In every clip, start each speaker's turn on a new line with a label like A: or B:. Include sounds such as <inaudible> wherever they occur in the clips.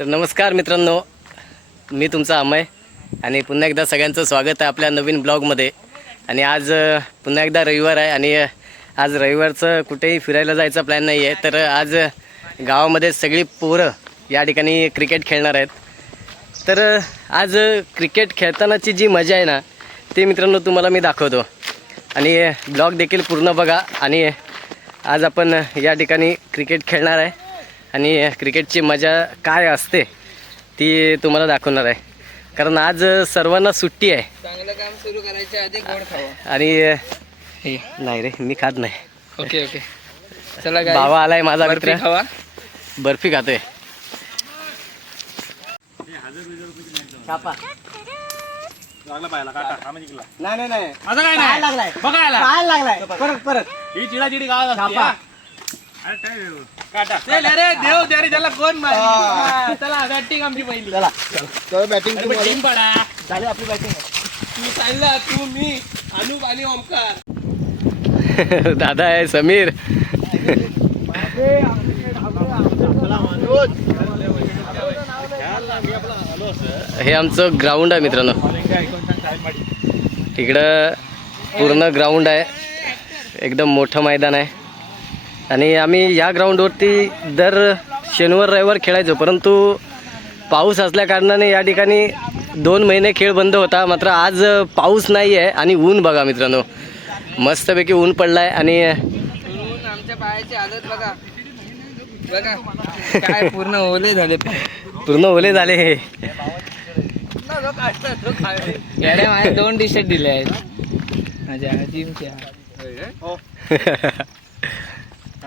A: तर नमस्कार मित्रांनो मी तुमचा अमय आणि पुन्हा एकदा सगळ्यांचं स्वागत आहे आपल्या नवीन ब्लॉगमध्ये. आणि आज पुन्हा एकदा रविवार आहे आणि आज रविवारचं कुठेही फिरायला जायचा प्लॅन नाही आहे. तर आज गावामध्ये सगळी पोरं या ठिकाणी क्रिकेट खेळणार आहेत. तर आज क्रिकेट खेळतानाची जी मजा आहे ना ते मित्रांनो तुम्हाला मी दाखवतो. आणि ब्लॉग देखील पूर्ण बघा आणि आज आपण या ठिकाणी क्रिकेट खेळणार आहे. आणि क्रिकेटची मजा काय असते ती तुम्हाला दाखवणार आहे. कारण आज सर्वांना सुट्टी आहे.
B: चांगलं काम सुरू करायच्या आधी गोड खावा.
A: आणि हे, नाही रे मी खात नाही.
B: Okay okay. चला
A: बाबा आलाय माझा मित्र.
B: खावा.
A: बर्फी खातोय. नाही नाही नाही.
C: नाही?
A: लागलाय.
C: बघायला.
A: काय लागलाय. परत परत.
C: ही चिडाचिडी गावात असते, हा. चल, अरे देव द्या रे त्याला कोण मारली? हा, चला बॅटिंग आमची पहिली. बॅटिंग टीम पडा.
A: झाली आपली बॅटिंग
C: तू चालला तू मी अनुप आणि ओमकार. <laughs>
A: दादा आहे समीर. हे आमचं ग्राउंड आहे मित्रांनो. इकडं पूर्ण ग्राउंड आहे. एकदम मोठं मैदान आहे. आणि आम्ही या ग्राउंडवरती दर शनिवार रविवार खेळायचो परंतु पाऊस असल्या कारणाने या ठिकाणी दोन महिने खेळ बंद होता. मात्र आज पाऊस नाही आहे आणि ऊन बघा मित्रांनो. मस्तपैकी ऊन पडला आहे आणि
B: पूर्ण ओले झाले.
A: पूर्ण ओले झाले. हे
B: दोन टी शर्ट दिले आहेत. माझ्या <laughs>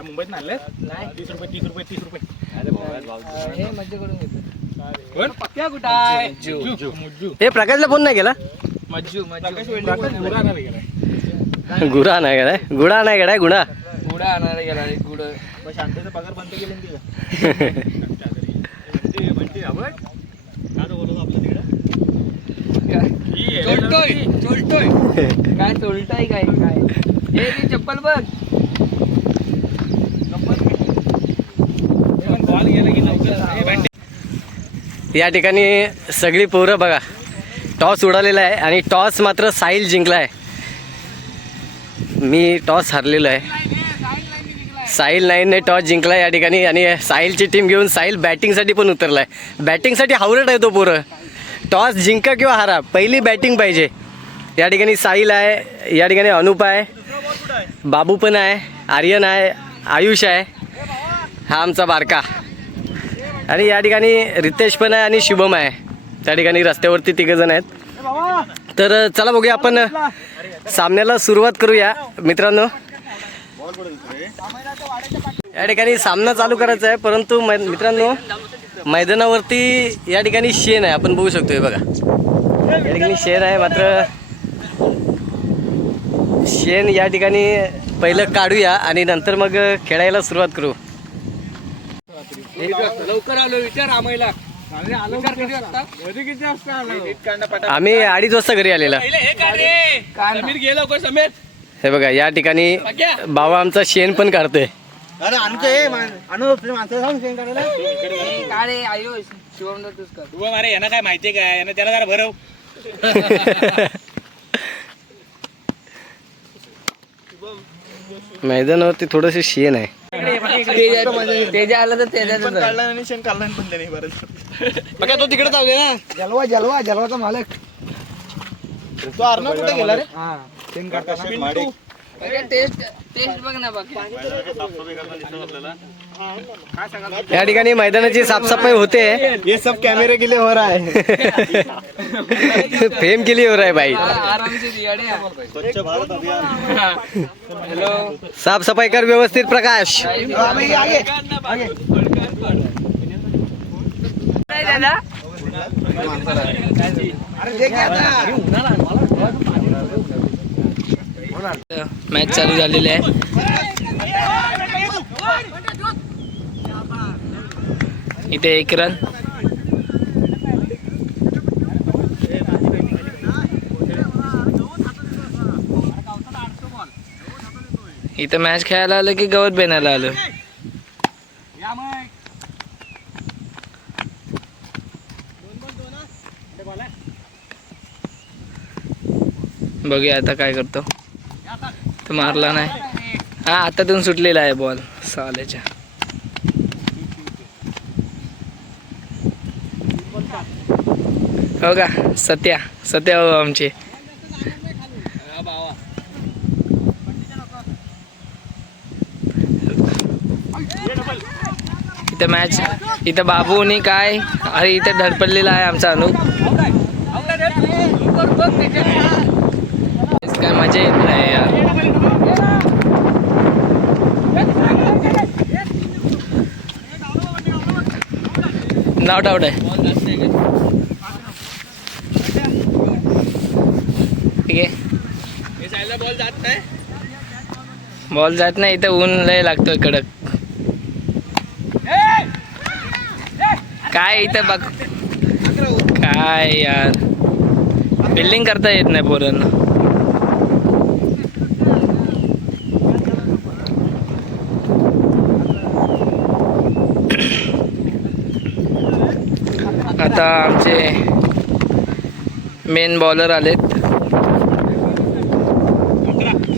C: काय मुंबईत नाही. आणले तीस रुपये तीस रुपये तीस रुपये.
B: हे
C: पक्क्या कुठं आहे
B: मज्जू.
C: मुज्जू.
A: हे प्रकाशला फोन नाही केला?
B: मज्जू मज्जू.
C: प्रकाश गुरा नाही गेलाय.
A: गुडा नाही गेलाय? गुडा नाही गेलाय गुडा?
B: गुडा आणायला गेला गुड.
C: शांतीचा पगार बंद केले म्हणते, "अबे, काय बोलत आपलं तिकडं?" ही आहे. रे,
B: चोलतोय चोलतोय. काय चोलताय काय काय? हे ती चप्पल बघ
C: हे पण ball गेला की लवकर हे बॅटिंग
A: या ठिकाणी सगळी पोरं बघा. टॉस उडालेला आहे आणि टॉस मात्र साहिल जिंकला आहे. मी टॉस हरलेलो आहे. साहिल नाईनने टॉस जिंकला या ठिकाणी आणि साहिलची टीम घेऊन साहिल बॅटिंगसाठी पण उतरला आहे बॅटिंगसाठी हावरट आहे तो पोरं. टॉस जिंका किंवा हारा पहिली बॅटिंग पाहिजे. या ठिकाणी साहिल आहे या ठिकाणी अनुप आहे बाबू पण आहे आर्यन आहे आयुष आहे. हा आमचा बारका. आणि या ठिकाणी रितेश पण आहे आणि शुभम आहे. त्या ठिकाणी रस्त्यावरती तिघजण आहेत. तर चला बघूया आपण सामन्याला सुरुवात करूया. मित्रांनो. या ठिकाणी सामना चालू करायचा आहे परंतु मै मित्रांनो मैदानावरती या ठिकाणी शेण आहे. आपण बघू शकतोय बघा. या ठिकाणी शेण आहे मात्र शेण या ठिकाणी पहिलं काढूया आणि नंतर मग खेळायला सुरुवात करू.
B: लवकर आलो विचार आम्हाला
A: आम्ही अडीच वाजता घरी आलेला.
C: पहिले हे
A: हे बघा या ठिकाणी बाबा आमचा शेण पण काढतोय.
B: काय रे आयुष शिवम तूच कर.
C: तू मारे यांना काय माहितीये काय यांना त्याला जरा भरव. <laughs>
A: मैदानावरती थोडंसं शेण आहे.
B: तेजा- तेजा आलं तर तेजाच
C: बघा तो तिकडे जाऊ दे ना.
B: जलवा जलवा जलवाचा मालक.
C: तो अर्णव कुठे गेला रे?
B: हा ना बघ
A: या ठिकाणी मैदानाची साफसफाई होते.
C: ये सब कॅमेरे के लिए हो रहा है. <laughs>
A: फेम केली हो रहा है भाई.
B: हॅलो
A: साफसफाई कर व्यवस्थित प्रकाश.
B: मॅच चालू झालेली आहे. इथे एक रन इथं मॅच खेळायला आलं की गवत बेनायला आलं? बघूया आता काय करतो. मारला नाही. हा आतातून सुटलेला आहे बॉल सालेच्या. हो का? सत्या सत्या हो आमचे. इथं मॅच इथं बाबूनी काय? अरे इथं धडपडलेला आहे आमचा अनुप काय मजा येत नाही यार. नाव डाऊट आहे ठीक आहे.
C: बॉल जात नाही
B: बॉल जात नाही इथं ऊन लय लागतोय कडक. काय इथं बघ. काय यार. बिल्डिंग करता येत नाही पोरांना आता आमचे मेन बॉलर आलेत.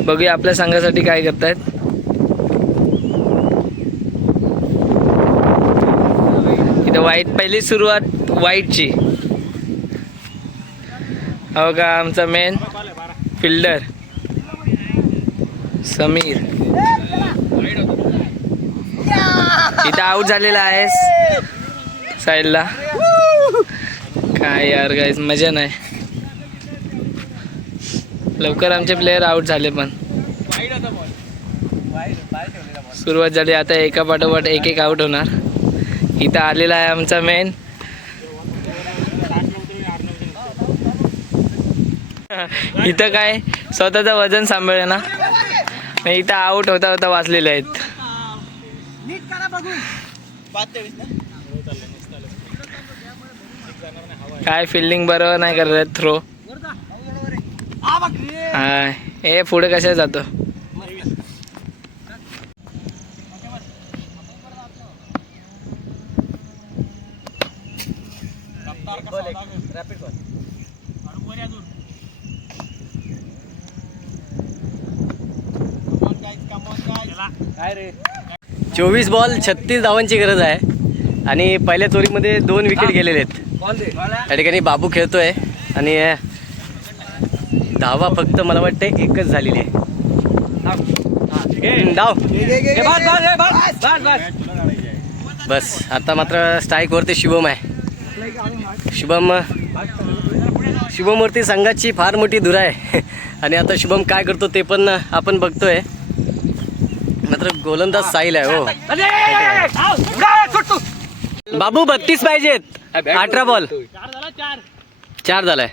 B: बघूया आपल्या संघासाठी काय करतायत. इथं वाईट पहिली सुरुवात वाईटची हो का आमचा मेन फिल्डर समीर. इथं आऊट झालेला आहेस. साईडला काय यार गाईज मजा नाही. लवकर आमचे प्लेयर आऊट झाले पण. सुरुवात झाली आता एका पाठोपाठ एक एक आऊट होणार. इथं आलेला आहे आमचा मेन इथं काय? स्वतःचं वजन सांभाळे ना. नाही इथं आऊट होता होता वाचलेले आहेत. काय फिल्डिंग बरोबर नाही करत थ्रो हाय. हे पुढे कशा जातो?
A: चोवीस बॉल छत्तीस धावांची गरज आहे. आणि पहिल्या चोरीमध्ये दोन विकेट गेलेले आहेत. त्या ठिकाणी बाबू खेळतोय. आणि धावा फक्त मला वाटतं एकच झालेली आहे. धाव बस आता मात्र स्ट्राईक वरती शुभम आहे. शुभम शुभमवरती संघाची फार मोठी धुरा आहे. आणि आता शुभम काय करतो ते पण आपण बघतोय. मात्र गोलंदाज साईल आहे हो. बाबू बत्तीस पाहिजेत. अठरा बॉल चार झालाय.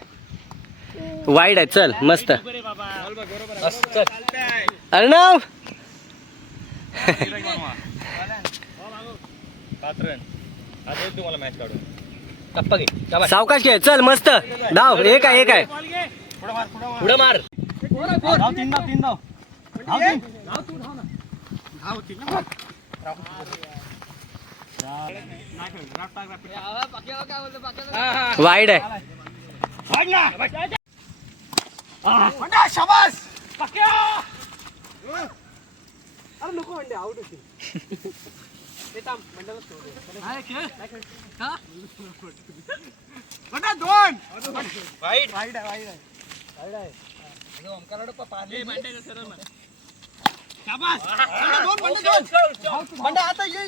A: वाईड आहे चल मस्त. अर्णव! सावकाश खेळ चल मस्त. धाव एक आहे एक आहे
C: पुढे मार. तीन धाव तीन धाव.
A: वाईड आहे. म्हणा
D: शाबास! पक्या! अरे नको म्हणते आउट होते. <laughs> ते वाईट. वाईट वाईट आहे. वाईट आहे. ओमकाराड पाहिले. मांडायचं सरळ आता ये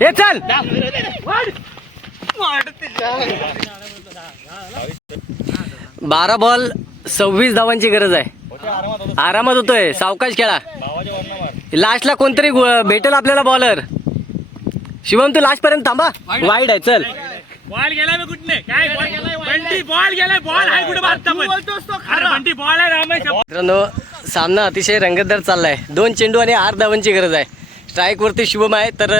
A: हे चल बारा बॉल सव्वीस धावांची गरज आहे.
C: आरामात
A: होतोय. सावकाश खेळा. लास्टला कोणतरी भेटेल आपल्याला बॉलर शिवम तू लास्ट पर्यंत थांबा. वाईट आहे. चल.
D: बॉल गेलाय मी कुठने? काय बंटी बॉल गेलाय बॉल आहे कुठे बांधता पण? अरे बंटी बॉल आहे रामेश
A: मित्रांनो सामना अतिशय रंगतदार चाललाय. दोन चेंडू आणि आठ धावांची गरज आहे. स्ट्राईक वरती शुभम आहे तर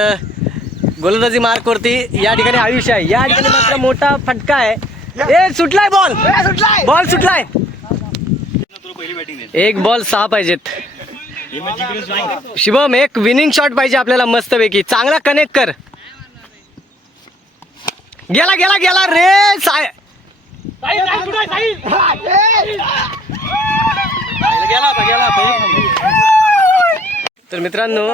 A: गोलंदाजी मार्कवरती या ठिकाणी आयुष आहे. या ठिकाणी मात्र मोठा फटका आहे. ए सुटलाय बॉल बॉल सुटलाय.
C: पहिली बॅटिंग दे
A: एक बॉल सहा पाहिजेत. शिवम एक विनिंग शॉट पाहिजे आपल्याला मस्तपैकी. चांगला कनेक्ट कर. गेला गेला गेला रे साय तर मित्रांनो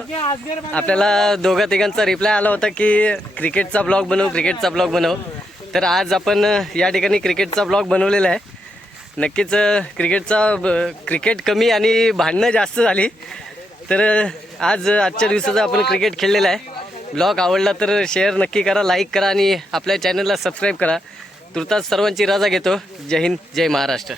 A: आपल्याला दोघा तिघांचा रिप्लाय आला होता की क्रिकेटचा ब्लॉग बनव क्रिकेटचा ब्लॉग बनव. तर आज आपण या ठिकाणी क्रिकेटचा ब्लॉग बनवलेला आहे. नक्कीच क्रिकेटचा ब- क्रिकेट कमी आणि भांडणं जास्त झाली. तर आज आजच्या दिवसाचा आपण क्रिकेट खेळलेला आहे. ब्लॉग आवडला तर शेअर नक्की करा लाईक करा आणि आपल्या चॅनलला सबस्क्राईब करा. तुर्तास सर्वांची रजा घेतो. जय हिंद जय महाराष्ट्र.